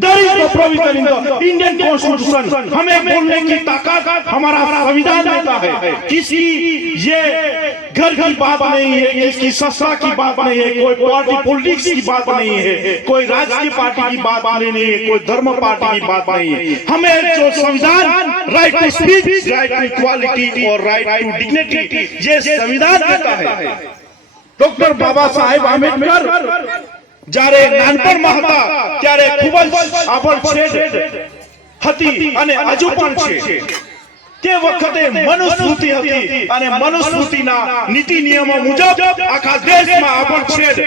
There is no provision in the हमें बोलने की ताकत हमारा संविधान देता है। किसी ये घर की बात नहीं है किसी सस्ता की बात नहीं है कोई पार्टी पॉलिटिक्स की बात नहीं है कोई राजकीय पार्टी की बात नहीं है कोई धर्म पार्टी की बात नहीं है। हमें जो संविधान right to speech right to equality और राइट टू डिग्निटी ये संविधान देता है। डॉक्टर बाबा साहेब आम्बेडकर જ્યારે નાનપણમાં હતા ત્યારે ખૂબ જ આભળછેદ હતી અને હજુ પણ છે. તે વખતે મનુસ્મૃતિ હતી અને મનુસ્મૃતિના નીતિ નિયમો મુજબ આખા દેશમાં આભળછેદ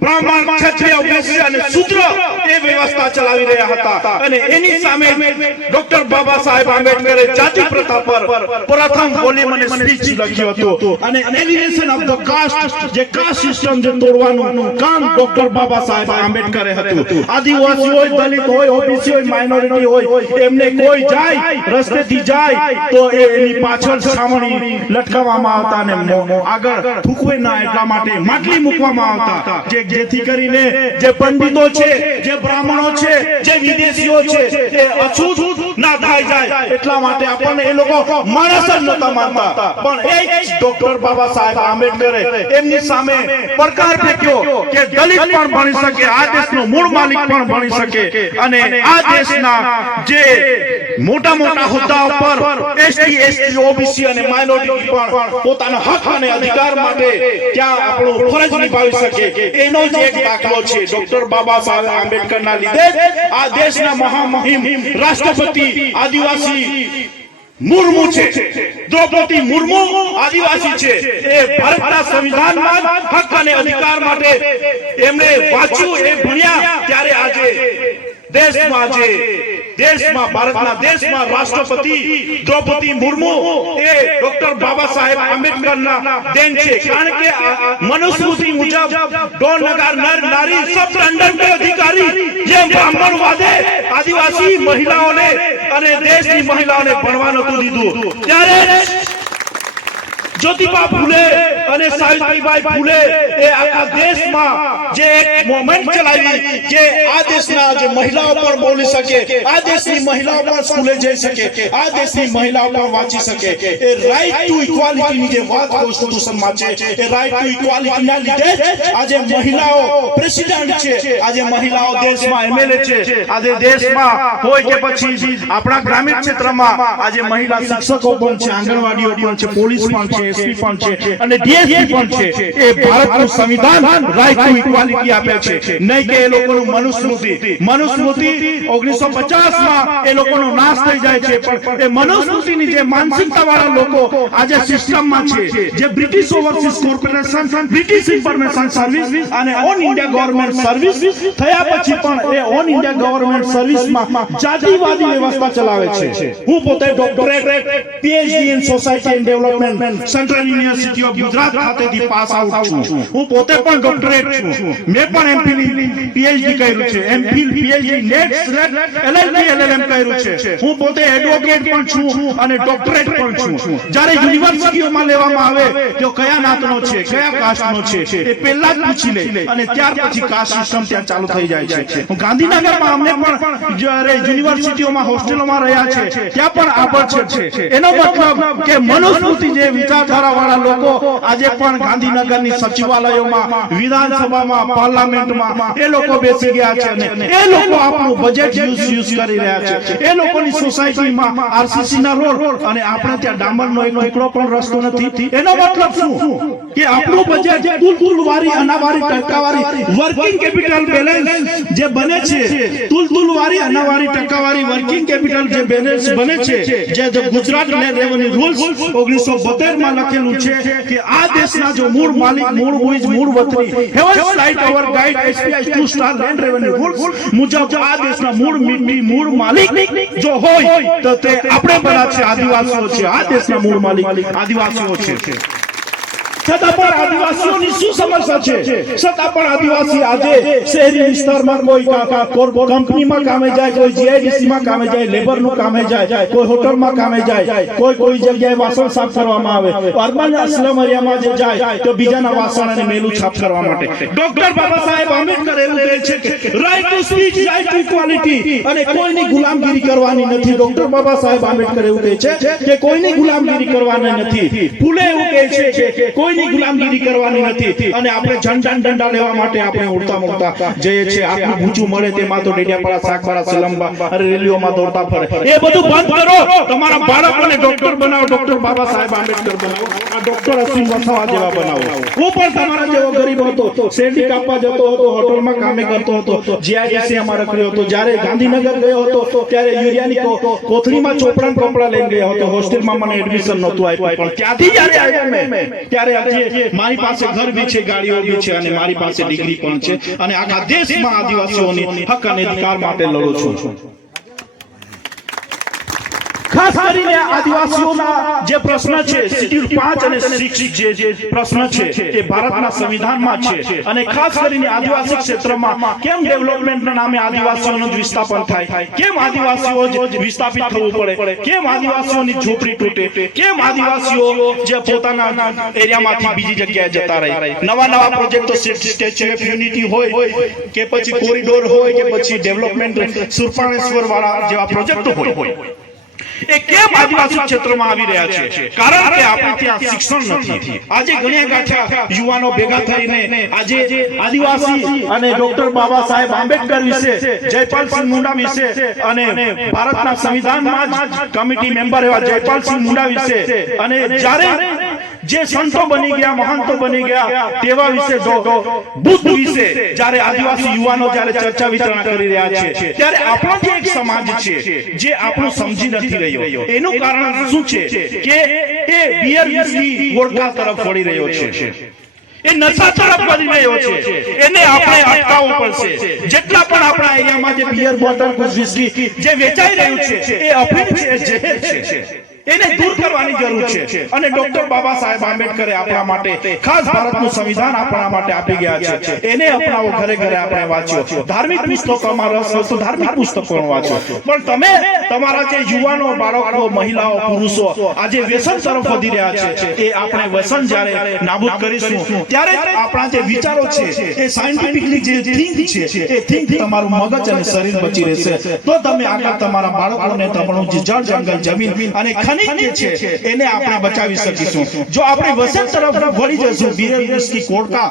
બ્રાહ્મણ, ક્ષત્રિય, વૈશ્ય અને શુદ્ર એ વ્યવસ્થા ચલાવી રહ્યા હતા. અને એની સામે ડોક્ટર બાબા સાહેબ આંબેડકરે જાતિ પ્રથા પર પ્રથમ વોલ્યુમ અને સ્પીચ લખ્યું હતો. અને એલિવેશન ઓફ ધ કાસ્ટ, જે કાસ્ટ સિસ્ટમ જે તોડવાનું કામ ડોક્ટર બાબા સાહેબ આંબેડકરે હતું. આદિવાસી હોય દલિત હોય ઓબીસી હોય માઇનોરિટી હોય એમને કોઈ જાય, રસ્તેથી જાય, તો એ એની પાછળ સામણી લટકાવવામાં આવતા અને આગળ થૂકવે ના એટલા માટે માટલી મૂકવામાં આવતા. જે જેથી કરીને જે પંડિતો છે, જે બ્રાહ્મણો છે, જે વિદેશીઓ છે, એ અછૂત ના થાય જાય. એટલા માટે આપણને એ લોકો માણસ જ નતા માનતા. પણ એ ડોક્ટર બાબા સાહેબ આંબેડકરે એમની સામે પડકાર ફેંક્યો કે દલિત પણ ભણી શકે, આ દેશનો મૂળ માલિક પણ ભણી શકે. અને આ દેશના જે મોટા મોટા હોદ્દા ઉપર એસટી એસટી, ઓબીસી અને માઇનોરિટી પણ પોતાના હક અને અધિકાર માટે ત્યાં આપણો ફરજ નિભાવી શકે, એનો જ એક દાખલો છે. ડોક્ટર બાબા સાહેબ આંબેડકરના લીધે આ દેશના મહામહિમ રાષ્ટ્રપતિ આદિવાસી મુર્મુ છે. દ્રૌપદી મુર્મુ આદિવાસી છે. એ ભારતના સંવિધાનમાં હક અને અધિકાર માટે એમણે વાંચ્યું એ દેશમાં જે દેશમાં ભારતના દેશમાં રાષ્ટ્રપતિ દ્રૌપદી મુર્મુ એ ડોક્ટર બાબા સાહેબ આંબેડકરના દેન છે. કારણ કે મનુસ્મૃતિ મુજબ ડોન નગર નર નારી સબ દંડન કે અધિકારી જે બ્રાહ્મણવાદે આદિવાસી મહિલાઓને અને દેશની મહિલાઓને ભણવા નતું દીધું. ત્યારે જ્યોતિબા ફૂલે અને સાવિત્રીબાઈ ફૂલે એ આખા દેશમાં જે એક મોમેન્ટ ચલાવી કે આ દેશના જે મહિલાઓ પણ બોલી શકે, આ દેશની મહિલાઓ પણ સ્કૂલે જઈ શકે, આ દેશની મહિલાઓ પણ વાંચી શકે. એ રાઈટ ટુ ઇક્વાલિટીની જે વાત કોન્સ્ટિટ્યુશનમાં છે એ રાઈટ ટુ ઇક્વાલિટીના લીધે આજે મહિલાઓ પ્રેસિડેન્ટ છે. આજે મહિલાઓ દેશમાં એમએલએ છે. આજે દેશમાં હોય કે પછી આપણા ગ્રામીણ ક્ષેત્રમાં આજે મહિલા શિક્ષકો પણ છે, આંગણવાડીઓ પણ છે, પોલીસ પણ છે, એસપી પણ છે. અને ડીએસપી પણ છે. એ ભારતનું સંવિધાન રાઈટ ટુ ઇક્વાલિટી આપે છે. નહીં કે એ લોકોનું મનુસ્મૃતિ. મનુસ્મૃતિ. 1950 માં એ લોકોનો નાશ થઈ જાય છે. પણ એ મનુસ્મૃતિની જે માનસિકતા લોકો આજે સિસ્ટમમાં છે. જે British overseas corporation British information service અને ઓન ઇન્ડિયા ગવર્નમેન્ટ સર્વિસ થયા પછી પણ એ ઓન ઇન્ડિયા ગવર્નમેન્ટ સર્વિસમાં જાતિવાદી વ્યવસ્થા ચલાવે છે. હું પોતે doctorate PhD in society and development central university of Gujarat ખાતેથી પાસ આઉટ છું હું પોતે પણ ડોક્ટરેટ છું. મેં પણ એમફિલ પીએચડી કર્યું છે. MPhil PhD NET SLET LLB LLM કર્યું છે. હું પોતે એડવોકેટ પણ છું અને ડોક્ટરેટ પણ છું. જ્યારે યુનિવર્સિટીઓમાં લેવામાં આવે તો કયા નાતનો છે કયા કાસ્ટનો છે એ પહેલા જ પૂછી લે. અને ત્યાર પછી કાસ્ટ સિસ્ટમ ત્યાં ચાલુ થઈ જાય છે. હું ગાંધીનગરમાં અમને પણ જ્યારે યુનિવર્સિટીઓમાં હોસ્ટેલોમાં રહ્યા છે. ત્યાં પણ આગળ છે. એનો મતલબ કે મનુસ્મૃતિ જે વિચારધારા વાળા લોકો આજે પણ ગાંધીનગરની સચિવાલયોમાં વિધાનસભામાં પાર્લામેન્ટમાં એ લોકો બેસી ગયા છે અને એ લોકો આપણું બજેટ યુઝ યુઝ કરી રહ્યા છે. એ લોકોની સોસાયટીમાં આરસીસી ના રોડ અને આપણે ત્યાં ડામરનો એક ટુકડો પણ રસ્તો નથી. એનો મતલબ શું? કે આપણું બજેટ કુલ કુલ વારી અનાવારી ટકાવારી વર્કિંગ કેપિટલ બેલેન્સ જે બને છે તુલ તુલ વારી અનાવારી ટકાવારી વર્કિંગ કેપિટલ જે બેલેન્સ બને છે જે ગુજરાત રેવન્યુ રૂલ્સ 1972 માં લખેલું છે કે આ દેશના જો મૂળ માલિક, મૂળ મુઈજ મૂળ વતની heaven site our guide SPI two star land revenue rules મુજબ આ દેશના મૂળ મૂળ માલિક જો હોય, તો તે આપણે બધા છે આદિવાસીઓ છે. આ દેશના મૂળ માલિક આદિવાસીઓ છે. છતાં પણ આદિવાસીઓની શું સમસ્યા છે? છતાં પણ આદિવાસી આજે શહેરી વિસ્તારમાં કોઈ કંપનીમાં કામે જાય કોઈ જીઆઈડીસી માં કામે જાય લેબરનું કામે જાય કોઈ હોટલમાં કામે જાય કોઈ કોઈ જગ્યાએ વાસણ સાફ કરવામાં આવે. અર્બન સ્લમ એરિયામાં જે જાય તો બીજાના વાસણ અને મેલું સાફ કરવા માટે. ડોક્ટર બાબા સાહેબ આંબેડકર એવું કહે છે કે right to speech right to equality અને કોઈની ગુલામગીરી કરવાની નથી. ડોક્ટર બાબા સાહેબ આંબેડકર એવું કહે છે કે કોઈની ગુલામગીરી કરવાની નથી. ફૂલે એવું કહે છે કે કોઈની ગુલામગીરી કરવાની નથી અને આપણે ઝંડા ડંડા લેવા માટે આપણે ઉડતા મુડતા જઈએ છે આટલું ઊંચું મળે તેમાં તો ડેડિયાપાડા શાકપાડા સિલંબા રેલીઓમાં દોડતા ફરે. એ બધું બંધ કરો. તમારા બાળકોને ડોક્ટર બનાવો ડોક્ટર બાબા સાહેબ આંબેડકર બનાવો. આ ડોક્ટર અસીમ વસાવા જેવા બનાવો. હું પણ તમારા જેવો ગરીબ હતો શેરડી કાપવા જતો હતો હોટલમાં કામે કરતો હતો જીઆઈડીસી અમારે કર્યો હતો. જ્યારે ગાંધીનગર ગયો હતો ત્યારે યુરિયાની કોથળીમાં ચોપડા કપડા લઈને ગયો હતો. હોસ્ટેલમાં મને એડમિશન નહોતું આપ્યું પણ ત્યાંથી જ્યારે આવ્યા મેં ત્યારે આજે મારી પાસે ઘર બી છે ગાડીઓ બી છે અને મારી પાસે ડિગ્રી પણ છે. અને આખા દેશમાં આદિવાસીઓની હક અને અધિકાર માટે લડું છું. ખાસ કરીને આદિવાસીઓના જે પ્રશ્ન છે શેડ્યુલ પાંચ અને સિક્સ જે જે પ્રશ્ન છે એ ભારતના સંવિધાનમાં છે. અને ખાસ કરીને આદિવાસી ક્ષેત્રમાં કેમ ડેવલપમેન્ટના નામે આદિવાસીઓનું વિસ્થાપન થાય? કેમ આદિવાસીઓ જ વિસ્થાપિત થવું પડે? કેમ આદિવાસીઓની ઝૂંપડી તૂટે? કેમ આદિવાસીઓ જે પોતાના એરિયામાંથી બીજી જગ્યાએ જતા રહે. નવા નવા પ્રોજેક્ટો સ્ટેચ્યુ ઓફ યુનિટી હોય કે પછી કોરિડોર હોય કે પછી ડેવલપમેન્ટ સુરપાણેશ્વર વાળા જેવા પ્રોજેક્ટો હોય એ કેમ આદિવાસી ક્ષેત્રોમાં આવી રહ્યા છે? કારણ કે આપણે ત્યાં શિક્ષણ નથી. આજે ગણ્યા ગાંઠા યુવાનો ભેગા થઈને આજે આદિવાસી અને ડોક્ટર બાબા સાહેબ આંબેડકર વિશે, જયપાલસિંહ મુંડા વિશે અને ભારતના સંવિધાનમાં જ કમિટી મેમ્બર એવા જયપાલસિંહ મુંડા વિશે અને જ્યારે જે સંતો બની ગયા મહંતો બની ગયા તેવા વિશે બુદ્ધ વિશે જ્યારે આદિવાસી યુવાનો જ્યારે ચર્ચા વિચારણા કરી રહ્યા છે ત્યારે આપણો જે એક સમાજ છે જે આપણું સમજી નથી રહ્યો. એનું કારણ શું છે? કે એ બિયર વિસ્કી વોડકા તરફ વળી રહ્યો છે. એ નશા તરફ વળી રહ્યો છે. એને આપણે અટકાવવું પડશે. જેટલા પણ આપણા એરિયામાં જે બિયર બોટલ વિસ્કી જે વેચાઈ રહ્યું છે એ અફીણ છે ઝેર છે. એને દૂર કરવાની જરૂર છે. અને ડોક્ટર બાબા સાહેબ આંબેડકરે આપણા માટે ખાસ ભારતનું સંવિધાન આપણા માટે આપી ગયા છે. એને અપનાવો ઘરે ઘરે આપણે વાંચ્યો ધાર્મિક પુસ્તકોમાં રસ હોય તો ધાર્મિક પુસ્તકો વાંચો. પણ તમે તમારા જે યુવાનો બાળકો મહિલાઓ પુરુષો આજે વ્યસન તરફ વધી રહ્યા છે. એ આપણે વ્યસન જ્યારે નાબૂદ કરીશું ત્યારે આપણા જે વિચારો છે એ સાયન્ટિફિકલી જે થિંક છે એ થિંક તમારું મગજ અને શરીર બચી રહેશે તો તમે આગળ તમારા બાળકોને તમારું જે જળ જંગલ જમીન અને ખનિજ છે એને આપણે બચાવી શકીશું. જો આપણે વસન તરફ વળી જશું બિયર કોડકા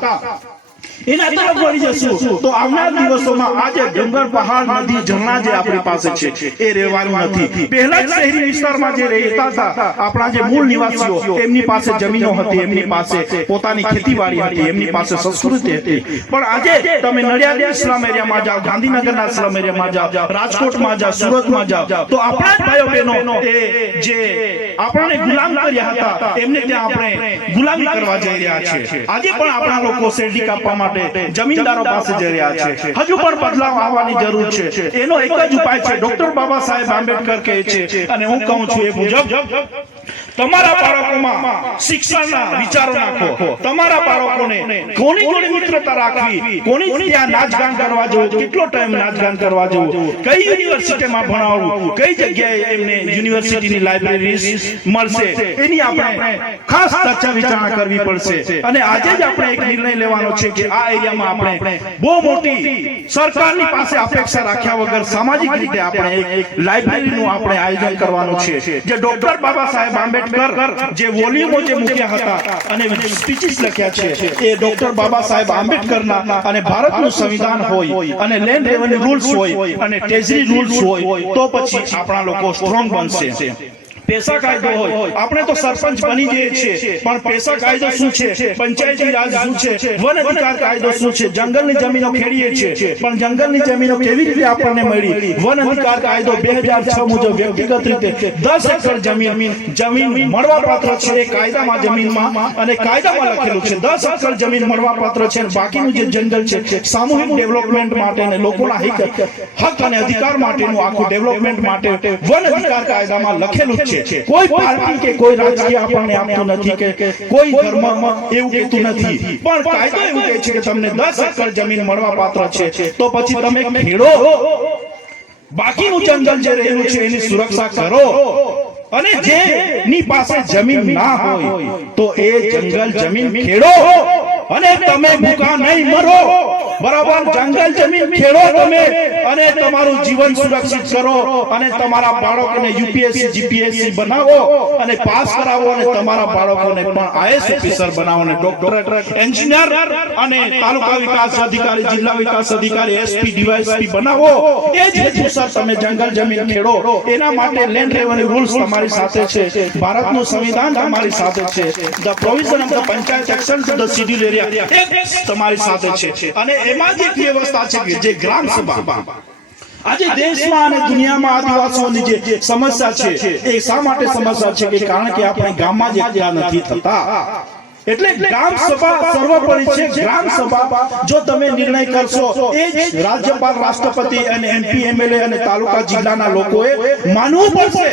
એના તરફ વળી જશું. તો આવનાર દિવસોમાં આજે જંગલ પહાડ નદી ઝરણા જે આપણી પાસે છે એ રહેવાનું નથી. પહેલા જ શહેરી વિસ્તારમાં જે રહેતા હતા આપણા જે મૂળ નિવાસીઓ એમની પાસે જમીનો હતી એમની પાસે પોતાની ખેતીવાડી હતી એમની પાસે સંસ્કૃતિ હતી. પણ આજે તમે નડિયાદ સ્લમ એરિયામાં જાઓ ગાંધીનગરના સ્લમ એરિયામાં જાઓ રાજકોટમાં જાઓ સુરતમાં જાઓ તો આપણા જ ભાઈઓ બહેનો એ જે આપણને ગુલામ કર્યા હતા એમને ત્યાં આપણે ગુલામી કરવા જઈ રહ્યા છે આજે પણ આપણા લોકો શેરડી કાપવા માટે જમીનદારો પાસે જઈ રહ્યા છે. હજુ પણ બદલાવ આવવાની જરૂર છે. એનો એક જ ઉપાય છે. ડોક્ટર બાબા સાહેબ આંબેડકર કહે છે અને હું કહું છું એ મુજબ તમારા બાળકોમાં શિક્ષણના વિચારો નાખો. તમારા બાળકોને કોની જોડે મિત્રતા રાખવી? કોની ત્યાં નાચગાન કરવા જવું? કેટલો ટાઈમ નાચગાન કરવા જવું? કઈ યુનિવર્સિટીમાં ભણાવવું? કઈ જગ્યાએ એમને યુનિવર્સિટીની લાઇબ્રેરી મળશે? એની આપણે ખાસ ચર્ચા વિચારણા કરવી પડશે. અને આજે જ આપણે એક નિર્ણય લેવાનો છે કે આ એરિયામાં આપણે બહુ મોટી સરકારની પાસે અપેક્ષા રાખ્યા વગર સામાજિક રીતે આપણે એક લાઇબ્રેરીનું આપણે આયોજન કરવાનું છે. જે ડોક્ટર બાબા સાહેબ આંબેડકર જે વોલ્યુમો જે મૂક્યા હતા અને સ્પીચીસ લખ્યા છે, એ ડોક્ટર બાબા સાહેબ આંબેડકરના અને ભારતનું સંવિધાન હોય અને લેન્ડ રેવન્યુ રૂલ્સ હોય અને ટ્રેઝરી રૂલ્સ હોય, તો પછી આપણા લોકો સ્ટ્રોંગ બનશે. પેશા કાયદો હોય. આપણે તો સરપંચ બની જઈએ છીએ. પણ પેશા કાયદો શું છે? પંચાયતી રાજ શું છે? વન અધિકાર કાયદો શું છે? જંગલની જમીનો ખેડીએ છીએ. પણ જંગલની જમીનો કેવી રીતે આપણને મળી? વન અધિકાર કાયદો બે હજાર છ મુજબ વ્યક્તિગત રીતે દસ એકર જમીન જમીન મળવા પાત્ર છે એ કાયદામાં જમીનમાં અને કાયદામાં લખેલું છે. દસ એકર જમીન મળવા પાત્ર છે. અને બાકીનું જે જંગલ છે સામૂહિક ડેવલપમેન્ટ માટે અને લોકોના હક હક અને અધિકાર માટેનું આખું ડેવલપમેન્ટ માટે વન અધિકાર કાયદામાં લખેલું છે છે. કોઈ પાર્ટી કે કોઈ રાજકીય આપણને આપતું નથી કે કોઈ ધર્મ એવું કહેતું નથી. પણ કાયદો એવું કહે છે કે તમને 10 એકર જમીન મળવા પાત્ર છે તો પછી તમે ખેડો. બાકીનું જંગલ જે રહેલું છે એની સુરક્ષા કરો. અને જે ની પાસે જમીન ના હોય તો એ જંગલ જમીન ખેડો. અને તમે ભૂખા નહીં મરો. બરાબર જંગલ જમીન ખેડો તમે અને તમારું જીવન સુરક્ષિત કરો અને તમારા બાળકોને યુપીએસસી જીપીએસસી બનાવો અને પાસ કરાવો અને તમારા બાળકોને પણ આઈએસ ઓફિસર બનાવો અને ડોક્ટર એન્જિનિયર અને તાલુકા વિકાસ અધિકારી જિલ્લા વિકાસ અધિકારી એસપી ડીવાયએસપી બનાવો. એ જ હેતુસર તમે જંગલ જમીન ખેડો. એના માટે લેન્ડ રેવન્યુ રૂલ્સ તમારી સાથે છે. ભારતનું સંવિધાન તમારી સાથે છે. The provision of the panchayat action the schedule area તમારી સાથે છે અને એમાં જ એક વ્યવસ્થા છે કે જે ગ્રામ સભા. આજે દેશમાં અને દુનિયામાં આદિવાસીઓની જે સમસ્યા છે એ શા માટે સમસ્યા છે કે કારણ કે આપણે ગામમાં જ એકલા નથી થતા. એટલે ગ્રામ સભા સર્વોપરી છે. ગ્રામ સભા જો તમે નિર્ણય કરશો એ જ રાજ્યપાલ રાષ્ટ્રપતિ અને એમપી એમએલએ અને તાલુકા જિલ્લાના લોકોએ માનવું પડશે.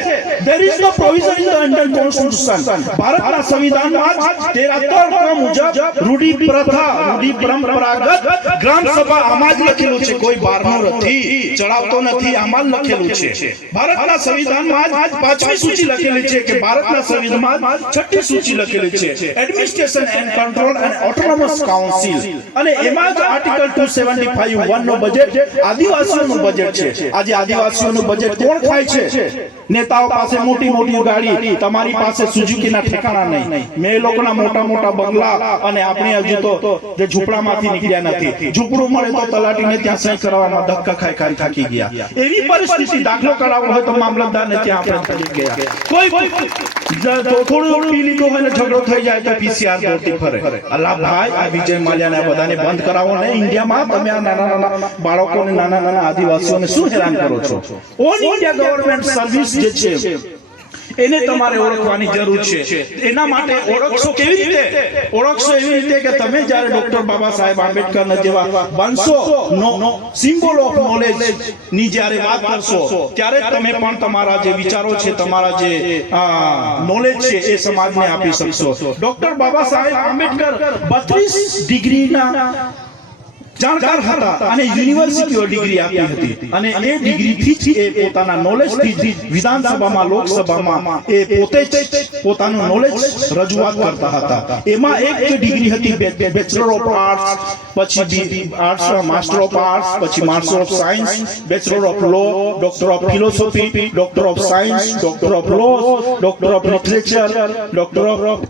There is no provision in the Indian constitution ભારતના સંવિધાનમાં તેરા ત્રણ મુજબ રૂઢિ પ્રથા રૂઢિ પરંપરાગત ગ્રામ સભા આમાં જ લખેલું છે. કોઈ બહારનું નથી. ચડાવતો નથી આમાં લખેલું છે. ભારતના સંવિધાનમાં પાંચમી સૂચિ લખેલી છે કે ભારતના સંવિધાનમાં છઠ્ઠી સૂચિ લખેલી છે. Administration and control and autonomous council અને એમાં જ આર્ટિકલ 275 વન નો બજેટ આદિવાસીઓનું બજેટ છે. આજે આદિવાસીઓનું બજેટ કોણ ખાય છે? નેતાઓ પાસે મોટી મોટી ગાડી, તમારી પાસે સુઝુકીના ઠેકાણા નહીં. મેં લોકોના મોટા મોટા બંગલા અને આપણે હજુ તો જે ઝૂંપડામાંથી નીકળ્યા નથી. ઝૂંપડું મળે તો તલાટીને ત્યાં સહી કરવામાં ધક્કા ખાઈ ખાઈ થાકી ગયા. એવી પરિસ્થિતિ દાખલો કરાવવો હોય તો મામલતદારને ત્યાં આપણે ગયા. કોઈ થોડું પી લીધું હોય ઝઘડો થઈ જાય તો પીસીઆર દોડતી ફરે. અલ્લાહ ભાઈ આ વિજય માલ્યાને બધાને બંધ કરાવો ને ઇન્ડિયામાં તમે આ નાના નાના બાળકોને નાના નાના આદિવાસીઓને શું હેરાન કરો છો? ઇન્ડિયા ગવર્મેન્ટ સર્વિસ જે છે એને તમારે ઓળખવાની જરૂર છે. એના માટે ઓળખશો કેવી રીતે? ઓળખશો એવી રીતે કે તમે જ્યારે ડોક્ટર બાબા સાહેબ આંબેડકર જેવા બનશો નો સિમ્બોલ ઓફ નોલેજની જ્યારે વાત કરશો ત્યારે તમે પણ તમારા જે વિચારો છે તમારા જે નોલેજ છે એ સમાજને આપી શકશો. ડોક્ટર બાબા સાહેબ આંબેડકર બત્રીસ ડિગ્રીના જાણકાર હતા અને યુનિવર્સિટીઓ ડિગ્રી આપી હતી અને એ ડિગ્રી થી એ પોતાના નોલેજથી વિધાનસભામાં લોકસભામાં એ પોતે જ પોતાનું નોલેજ રજૂઆત કરતા હતા એમાં એક ડિગ્રી હતી બેચલર ઓફ આર્ટ્સ પછી આર્ટ્સ માસ્ટર ઓફ આર્ટ્સ પછી master of science bachelor of law doctor of philosophy doctor of science doctor of law doctor of literature doctor of